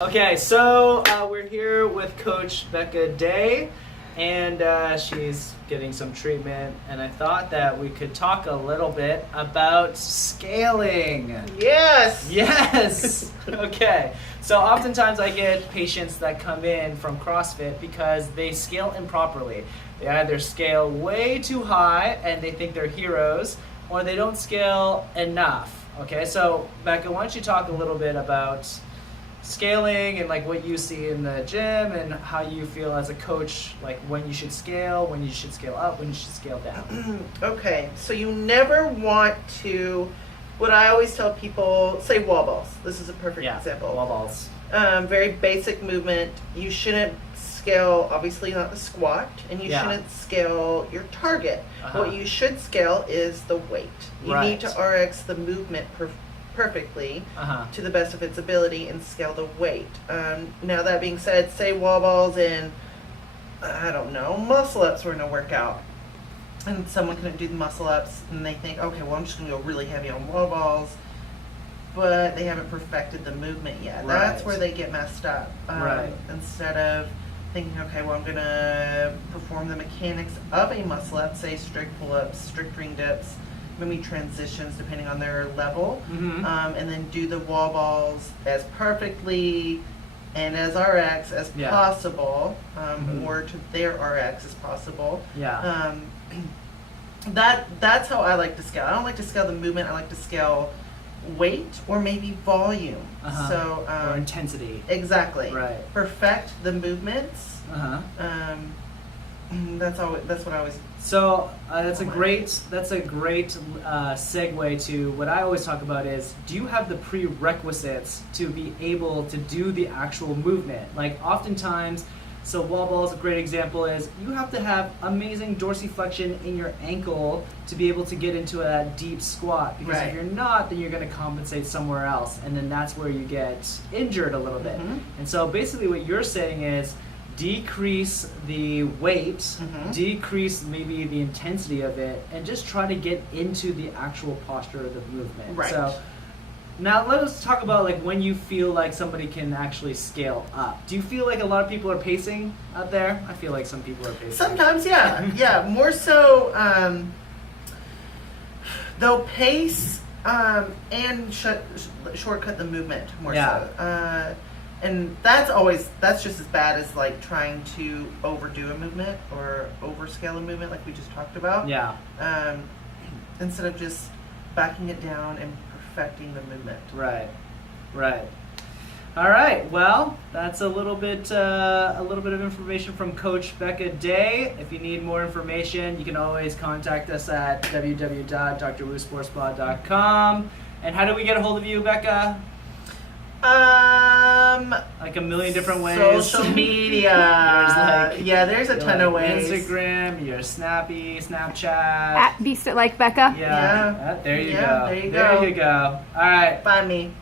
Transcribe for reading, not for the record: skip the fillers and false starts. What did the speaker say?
Okay, so we're here with Coach Becca Day, and she's getting some treatment, and I thought that we could talk a little bit about scaling. Yes! Yes! Okay, so oftentimes I get patients that come in from CrossFit because they scale improperly. They either scale way too high and they think they're heroes, or they don't scale enough. Okay, so Becca, why don't you talk a little bit about scaling and like what you see in the gym and how you feel as a coach, like when you should scale up, when you should scale down. Okay, so you never want to, what I always tell people, say wobbles. This is a perfect example. Wobbles. Very basic movement. You shouldn't scale, obviously not the squat, and you shouldn't scale your target. What you should scale is the weight. You need to RX the movement perfectly to the best of its ability and scale the weight. Now that being said, say wobbles and I don't know, muscle-ups were in a workout and someone couldn't do the muscle-ups and they think, okay, well I'm just going to go really heavy on wobbles, but they haven't perfected the movement yet. Right. That's where they get messed up. Instead of thinking, okay, well I'm going to perform the mechanics of a muscle-up, say strict pull-ups, strict ring dips, maybe transitions depending on their level, and then do the wall balls as perfectly and as RX as possible, or to their RX as possible. That's how I like to scale. I don't like to scale the movement. I like to scale weight or maybe volume. Or intensity. Exactly. Right. Perfect the movements. That's what I always. So that's a great segue to what I always talk about is, do you have the prerequisites to be able to do the actual movement? Like oftentimes, so wall balls, a great example is you have to have amazing dorsiflexion in your ankle to be able to get into that deep squat, because if you're not, then you're going to compensate somewhere else, and then that's where you get injured a little bit. And so basically what you're saying is, decrease the weight, decrease maybe the intensity of it, and just try to get into the actual posture of the movement. So now let us talk about like when you feel like somebody can actually scale up. Do you feel like a lot of people are pacing out there? I feel like some people are pacing. Sometimes, more so they'll pace and shortcut the movement more so. And that's just as bad as like trying to overdo a movement or overscale a movement like we just talked about. Instead of just backing it down and perfecting the movement. Right. All right. Well, that's a little bit of information from Coach Becca Day. If you need more information, you can always contact us at www.drwoosportspa.com. And how do we get a hold of you, Becca? Like a million different ways. Social media. There's a ton of ways. Instagram, your Snappy, Snapchat. At Beast It Like Becca. There you go. There you go. All right. Find me.